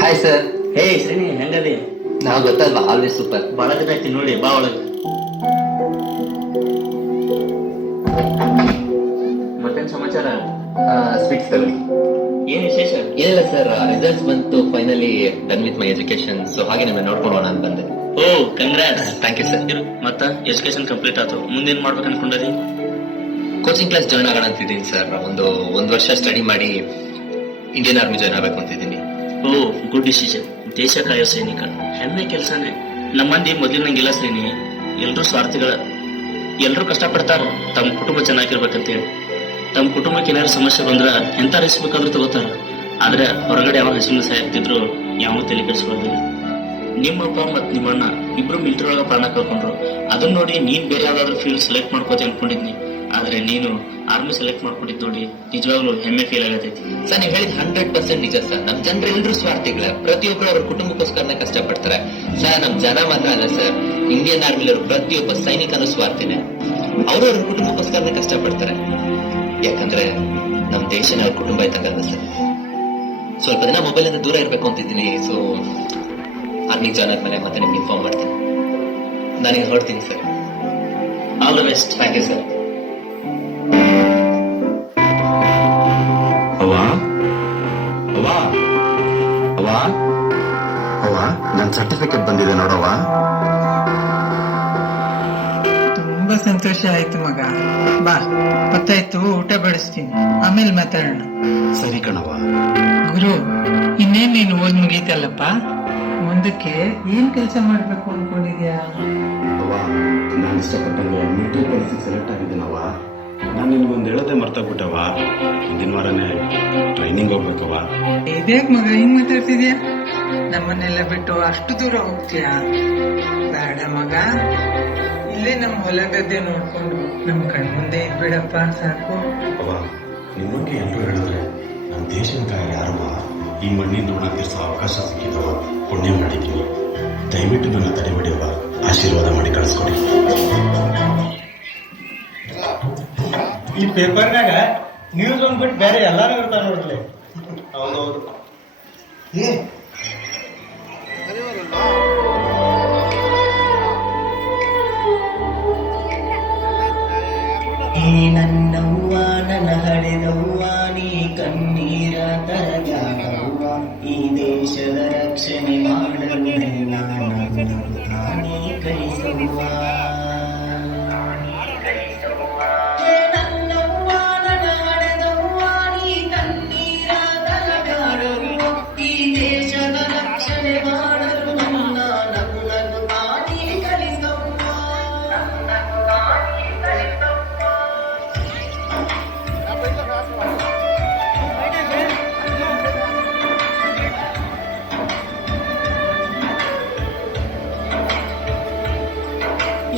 Hi sir. ಹೇ ಶ್ರೇಣಿ, ಹೆಂಗದಿ? ನಾವು ಗೊತ್ತಲ್ವಾ, ಆಲ್ವೇಸ್ ಸೂಪರ್. ಭಾಳ ದಿನ ಆಯ್ತು ನೋಡಿ, ಬಾ ಒಳಗೆ. ಮತ್ತೇನು ಸಮಾಚಾರ? ಸ್ವೀಟ್ಸ್ ತಗೊಳ್ಳಿ. ಏನು ವಿಶೇಷ? ಏನಿಲ್ಲ ಸರ್, ರಿಸಲ್ಟ್ಸ್ ಬಂತು, finally done with my education. So ಹಾಗೆ ನಿಮ್ಮನ್ನ ನೋಡ್ಕೊಳ್ಳೋಣ ಅಂತ ಬಂದೆ. Oh congrats. Thank you sir. ಮತ್ತ ಎಜುಕೇಶನ್ ಕಂಪ್ಲೀಟ್ ಆಯ್ತು, ಮುಂದೇನು ಮಾಡ್ಬೇಕು ಅನ್ಕೊಂಡದಿ? ಕೋಚಿಂಗ್ ಕ್ಲಾಸ್ ಜಾಯ್ನ್ ಆಗೋಣ ಅಂತಿದ್ದೀನಿ ಸರ್. ಒಂದು ವರ್ಷ ಸ್ಟಡಿ ಮಾಡಿ ಇಂಡಿಯನ್ ಆರ್ಮಿ ಜಾಯ್ನ್ ಆಗಬೇಕು ಅಂತಿದ್ದೀನಿ. ಓ ಗುಡ್ ಡಿಸಿಷನ್. ದೇಶ ಕಾಯೋ ಸೈನಿಕ ಹೆಮ್ಮೆ ಕೆಲಸನೇ. ನಮ್ಮ ಮಂದಿ ಮೊದಲಿನಂಗಿಲ್ಲ ಶ್ರೇಣಿ, ಎಲ್ರೂ ಸ್ವಾರ್ಥಿಗಳ. ಎಲ್ರೂ ಕಷ್ಟಪಡ್ತಾರ ತಮ್ಮ ಕುಟುಂಬ ಚೆನ್ನಾಗಿರ್ಬೇಕಂತೇಳಿ. ತಮ್ಮ ಕುಟುಂಬಕ್ಕೆ ಏನಾದ್ರು ಸಮಸ್ಯೆ ಬಂದ್ರ ಎಂತ ರಿಸ್ಕ್ ಬೇಕಾದ್ರೂ ತಗೋತಾರ. ಆದ್ರೆ ಹೊರಗಡೆ ಯಾವಾಗ ಹಸಿಮಸ ಆಗ್ತಿದ್ರು ಯಾವ ತಲೆ ಕೆಡಿಸ್ಕೊಳ್ಳೋದಿಲ್ಲ. ನಿಮ್ಮಪ್ಪ ಮತ್ತು ನಿಮ್ಮಣ್ಣ ಇಬ್ರು ಮಿಲಿಟರಿ ಒಳಗೆ ಪ್ರಾಣ ಕಳ್ಕೊಂಡ್ರು. ಅದನ್ನ ನೋಡಿ ನೀನ್ ಬೇರೆ ಯಾವ್ದಾದ್ರು ಫೀಲ್ಡ್ ಸೆಲೆಕ್ಟ್ ಮಾಡ್ಕೋತಿ ಅನ್ಕೊಂಡಿದ್ನಿ. ಆದ್ರೆ ನೀನು ಆರ್ಮಿ ಸೆಲೆಕ್ಟ್ ಮಾಡ್ಕೊಂಡಿದ್ ನೋಡಿ ನಿಜವಾಗ್ಲೂ ಹೆಮ್ಮೆ ಫೀಲ್ ಆಗತೈತಿ. ಸರ್, ನೀವು ಹೇಳಿದ 100% ನಿಜ ಸರ್. ನಮ್ ಜನರು ಎಲ್ಲರೂ ಸ್ವಾರ್ಥಿಗಳ. ಪ್ರತಿಯೊಬ್ಬರು ಅವ್ರ ಕುಟುಂಬಕ್ಕೋಸ್ಕರನೇ ಕಷ್ಟಪಡ್ತಾರೆ ಸರ್. ನಮ್ ಜನ ಮಾತ್ರ ಅಲ್ಲ ಸರ್, ಇಂಡಿಯನ್ ಆರ್ಮಿಲಿರೋ ಪ್ರತಿಯೊಬ್ಬ ಸೈನಿಕನೂ ಸ್ವಾರ್ಥಿನೇ. ಅವ್ರವ್ರ ಕುಟುಂಬಕ್ಕೋಸ್ಕರನೇ ಕಷ್ಟಪಡ್ತಾರೆ. ಯಾಕಂದ್ರೆ ನಮ್ ದೇಶನೇ ಅವ್ರ ಕುಟುಂಬ ಇದ್ದಂಗಲ್ಲ ಸರ್. ಸ್ವಲ್ಪ ದಿನ ಮೊಬೈಲ್ ಇಂದ ದೂರ ಇರ್ಬೇಕು ಅಂತಿದ್ದೀನಿ. ಸೊ ಆರ್ಮಿ ಜಾಯ್ನ್ ಆದ್ಮೇಲೆ ಮತ್ತೆ ನಿಮ್ಗೆ ಇನ್ಫಾರ್ಮ್ ಮಾಡ್ತೀನಿ. ನಾನೀಗ ಹೊರಡ್ತೀನಿ sir. All the best. Thank you sir. ನನ್ನ ಸರ್ಟಿಫಿಕೇಟ್ ಬಂದಿದೆ ನೋಡವ್ವ. ತುಂಬಾ ಸಂತೋಷ ಆಯ್ತು ಮಗ. ಬಾ, ಗೊತ್ತಾಯ್ತು, ಊಟ ಬಡಿಸ್ತೀನಿ, ಆಮೇಲೆ ಮಾತಾಡೋಣ. ಸರಿ ಕಣವ್ವ. ಗುರು, ಇನ್ನೇನ್ ನೀನು ಓದ್ ಮುಗೀತಲ್ಲಪ್ಪ, ಮುಂದಕ್ಕೆ ಏನ್ ಕೆಲಸ ಮಾಡ್ಬೇಕು ಅನ್ಕೊಂಡಿದ್ಯಾ? ಅವ್ವ, ನಾನು ಇಷ್ಟಪಟ್ಟಂಗೆ ಮಿಲಿಟರಿ ಪೊಲೀಸಿಗೆ ಸೆಲೆಕ್ಟ್ ಆಗಿದ್ದೀನವ್ವ. ನಾನು ನಿನ್ಗೊಂದು ಹೇಳೋದೇ ಮರ್ತಾಗ್ಬಿಟ್ಟವ್ವ. ಮುಂದಿನ ವಾರನೇ ಟ್ರೈನಿಂಗ್ ಹೋಗ್ಬೇಕವ್ವ. ಇದ್ಯಾಕ್ ಮಗ ಹಿಂಗ್ ಮಾತಾಡ್ತಿದ್ಯಾ? ನಮ್ಮನ್ನೆಲ್ಲ ಬಿಟ್ಟು ಅಷ್ಟು ದೂರ ಹೋಗ್ತೀಯಾ? ಬೇಡ ಮಗ, ಇಲ್ಲೇ ನಮ್ ಹೊಲ ಗದ್ದೆ ನೋಡ್ಕೊಂಡು ನಮ್ ಕಣ್ಮುಂದೆ ಇದ್ಬಿಡಪ್ಪ, ಸಾಕು. ಅವ್ವ, ನಿಮ್ಮಂಗೆ ಎಲ್ಲರೂ ಹೇಳಿದ್ರೆ ನಮ್ಮ ದೇಶದ ಕಾಯ ಯಾರವ್ವ ಈ ಮಣ್ಣಿನ ಋಣ ತೀರ್ಸೋ ಅವಕಾಶ ಸಿಕ್ಕಿದವ. ಪುಣ್ಯ ಮಾಡಿದ್ದೀನಿ. ದಯವಿಟ್ಟು ನನ್ನ ತಡೆಬಿಡಿಯವ್ವ, ಆಶೀರ್ವಾದ ಮಾಡಿ ಕಳಿಸ್ಕೊಡಿ. ಈ ಪೇಪರ್ನಾಗ ನ್ಯೂಸ್ ಅಂದ್ಬಿಟ್ಟು ಬೇರೆ ಎಲ್ಲಾನು ಇರ್ತಾವ ನೋಡ್ರಿ. ಹೌದೌದು. ನನ್ನವ್ವ ನನ್ನ ಹಡೆದವ್ವ, ನೀ ಕಣ್ಣೀರ ತರಗಾಡವ್ವ, ಈ ದೇಶದ ರಕ್ಷಣೆ ಮಾಡಲು ನಾನೇ ಕಲಿಸವ್ವ. ನನ್ನವ್ವ ನನ್ನ ಹಡೆದವ್ವ, ನೀ ಕಣ್ಣೀರ ತರಗಾಡವ್ವ, ಈ ದೇಶದ ರಕ್ಷಣೆ ಮಾಡಲು ನನ್ನ ನಗು ತಾನೇ ಕಲಿಸವ್ವ.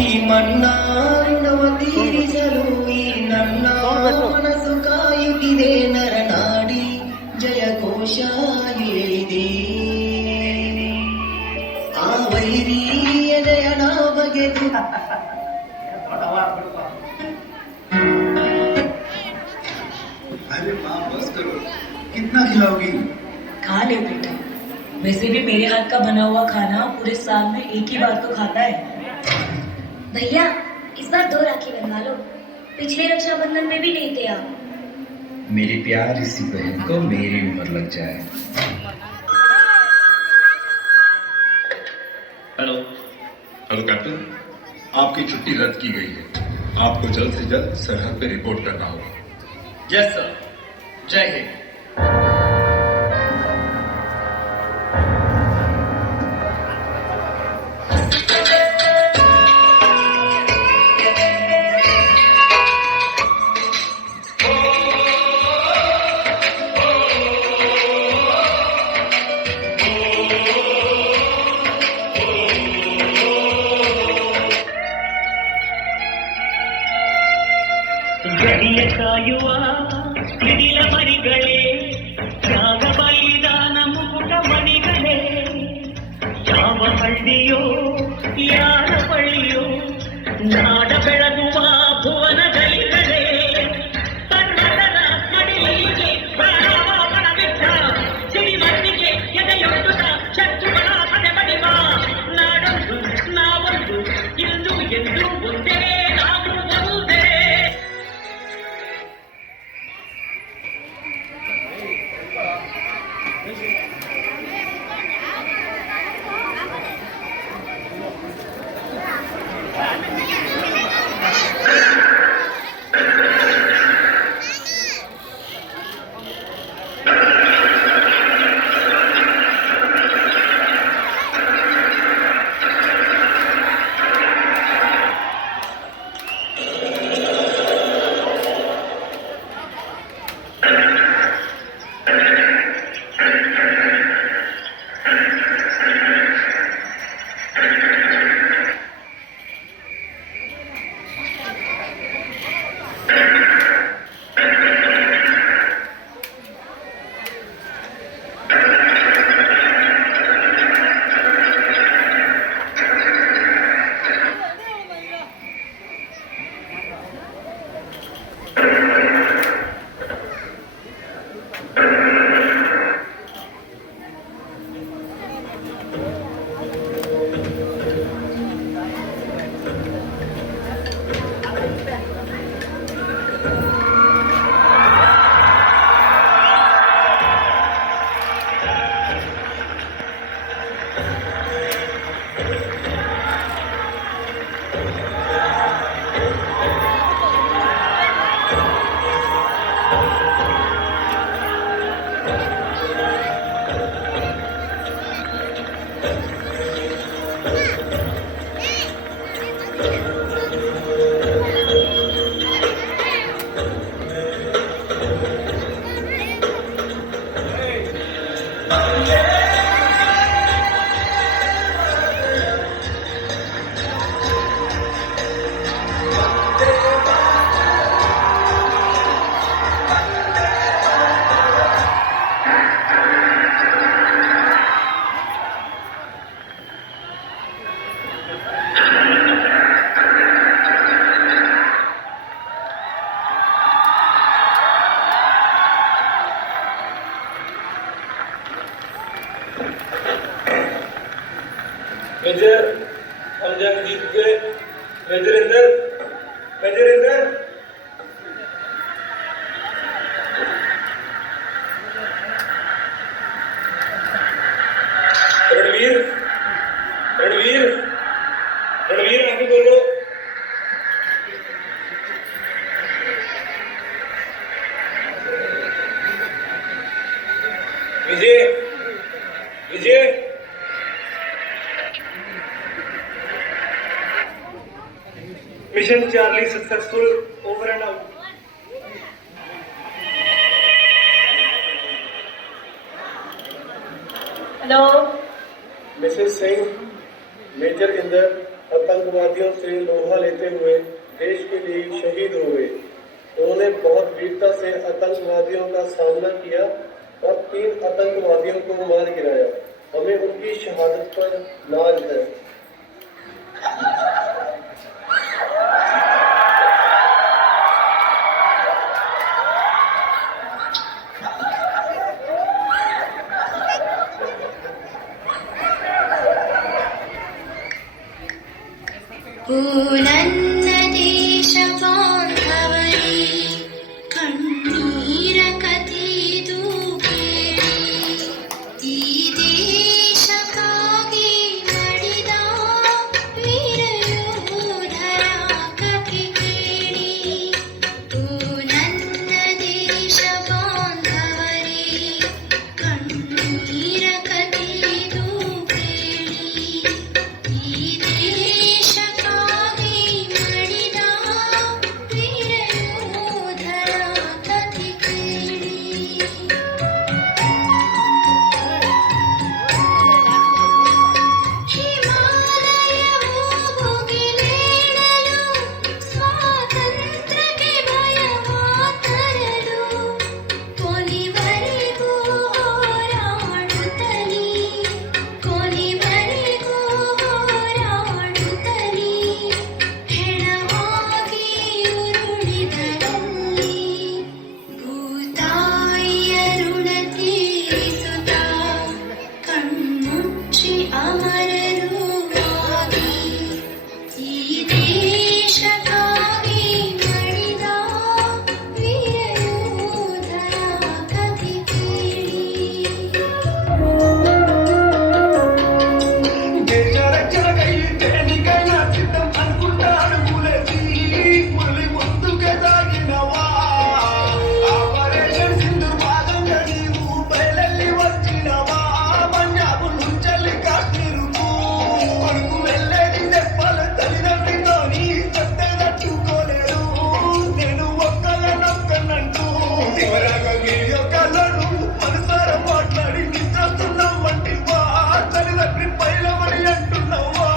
ಈ ಮಣ್ಣಾರಿನವ ತೀರಿಸಲು ಈ ನನ್ನ ಮನಸ್ಸು ಕಾಯುತ್ತಿದೆ. ನರನಾಡಿ ಜಯ ಘೋಷ ಹೇಳಿದೆ. ಆ ವೈರಿಯ ಜಯನ ಬಗೆದು अरे माँ बस करो, कितना खिलाओगी? खा ले बेटा, वैसे भी मेरे हाथ का बना हुआ खाना पूरे साल में एक ही बार तो खाता है। भैया, इस बार 2 राखी बनवा लो, पिछले रक्षाबंधन में भी नहीं थे आप। मेरी प्यारी सी बहन को मेरी उम्र लग जाए। हेलो हेलो कैप्टन, आपकी छुट्टी रद्द की गई है. आपको जल्द से जल्द सरहद पे रिपोर्ट करना होगा. Yes sir. जय हिंद. ಗಡಿಯ ಕಾಯುವ ಹಿಡಿಲ ಮರಿಗಳೇ, ತ್ಯಾಗ ಬಲಿದಾನ ಮುಕುಟ ಮಣಿಗಳೇ, ಯಾವ ಹಳ್ಳಿಯೋ ಯಾರ ಬಳ್ಳಿಯೋ ನಾಡ ಬೆಳಗುವ ಭುವನ ಗಲಿಗಳೇ, ಕನ್ನಡದ ಮಡಿಲಿಗೆ मेजर हम जंग जीत गए। Major Inder, major Inder. रणवीर, रणवीर, रणवीर आगे बोलो। विजय, विजय। Mission Charlie successful. Over and out. Hello. Mrs Singh, major Inder आतंकवादियों से लोहा लेते हुए देश के लिए शहीद हो गए। उन्होंने बहुत वीरता से आतंकवादियों का सामना किया और 3 आतंकवादियों को मार गिराया। हमें उनकी शहादत पर नाज है। ನನ್ನ ದೇಶ ಬಾಂಧವರೇ ಕಣ್ಣೀರ ಕಥೆದು ಕೇಳಿ ಈ ದೇಶಕ್ಕಾಗಿ ಮಡಿದ ವೀರ ಯೋಧರ ಕಥೆ ಕೇಳಿ ನನ್ನ ದೇಶ ಬಾಂಧವರೇ ಕಣ್ಣೀರ ಕಥೆದು ಕೇಳಿ ಈ ದೇಶಕ್ಕಾಗಿ ಮಡಿದ ವೀರ ಯೋಧರ ಕಥೆ ಕೇಳಿ ಹಿಮಾಲಯವೂ ಭುಗಿಲೇಳಲು ಸ್ವಾತಂತ್ರ್ಯಕ್ಕೆ ಭಯವ ತರಲು ಕೊನೆವರೆಗೂ ಹೋರಾಡುತ್ತಲೀ ಕೊನೆವರೆಗೂ ಹೋರಾಡುತ್ತಲೀ ಹೆಣವಾಗಿ ಉರುಳಿದರಲ್ಲಿ ಭೂತಾಯಿಯ ಋಣ ತೀರಿಸುತ್ತ ಕಣ್ಮುಚ್ಚಿ ಅಮರರು ಆಗಿ ಈ ದೇಶಕ್ಕಾಗಿ ಮಡಿದ ವೀರ ಯೋಧರ ಕಥೆ ಕೇಳಿ దేశ రక్షణకై దేనికైనా సిద్ధం అనుకుంటాడు మూలేసి మురళి ముందుకే సాగినవా ఆపరేషన్ సింధూర్ భాగంగా నీవు బయలెల్లి వచ్చినవా పంజాబ్ నుంచెల్లి కాశ్మీరుకు కొడుకు వెళ్ళేది చెప్పాల తల్లిదండ్రితో నీ చెప్తే తట్టుకోలేడు నేను ఒక్కగానొక్కనంటూ చివరగా వీడియో కాలను మనసారా మాట్లాడి నిద్రస్తున్నాం వంటి వా తల్లిదండ్రి పైలమని అంటున్నావా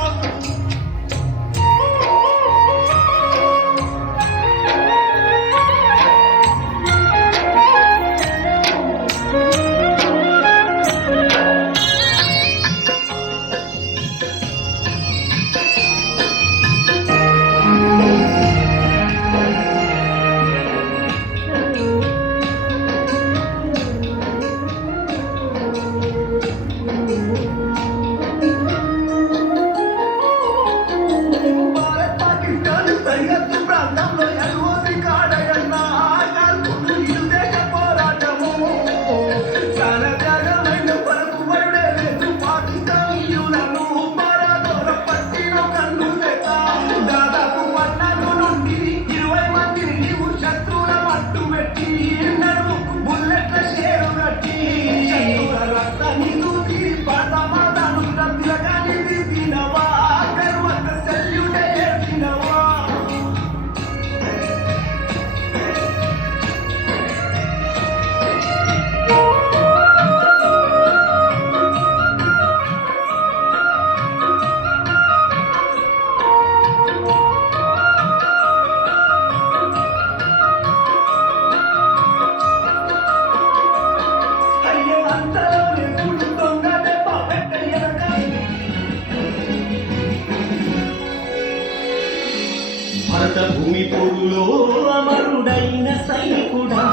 పురులో అమరుడైన సైనికుడా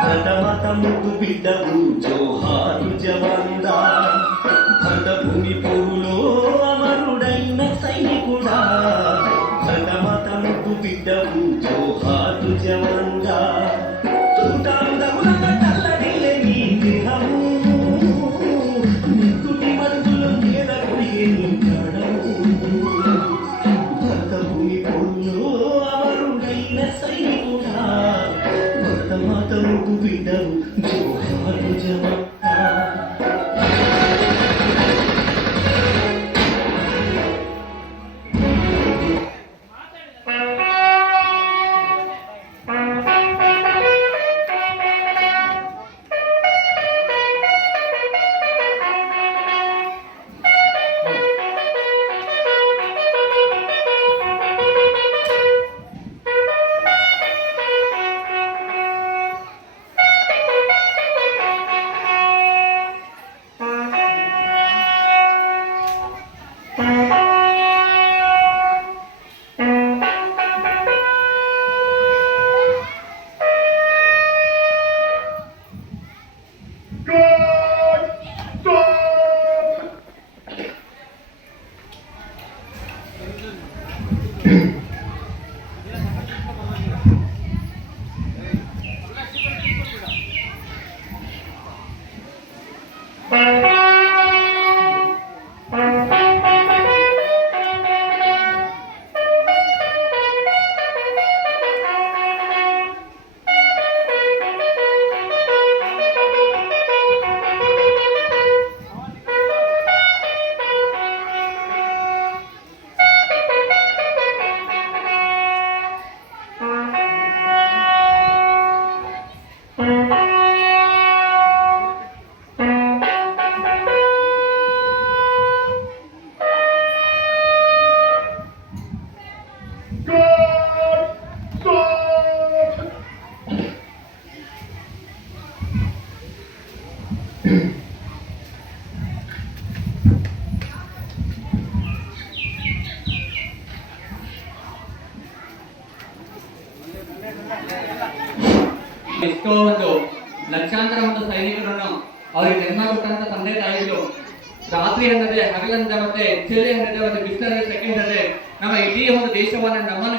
భరతమాత ముద్దు బిడ్డవు జోహారు జవానుడా భరతభూమి పురులో అమరుడైన సైనికుడా భరతమాత ముద్దు బిడ్డవు జోహారు జవానుడా తుటాండములక తల్లడిల్లే నీ దేహము నిత్తుటి మరుగులో తేలకుడిగే నీ ప్రాణము భరతభూమి పురులో అమరుడైన సైనికుడా భరతమాత ముద్దు బిడ్డవు జోహారు జవానుడా ಎಷ್ಟೋ ಒಂದು ಲಕ್ಷಾಂತರ ಒಂದು ಸೈನಿಕರನ್ನು ಅವರಿಗೆ ಜನ್ಮ ಕೊಟ್ಟಂತ ತಂದೆ ತಾಯಿಗಳು ರಾತ್ರಿ ಅನ್ನದೆ ಹಗಲಂದ ಮತ್ತೆ ಎಚ್ಚರಿ ಅನ್ನದೆ ಒಂದು ಬಿಸಿಲಲ್ಲಿ ಸೆಕೆ ಅನ್ನದೆ ನಮ್ಮ ಇಡೀ ಒಂದು ದೇಶವನ್ನ ನಮ್ಮನ್ನು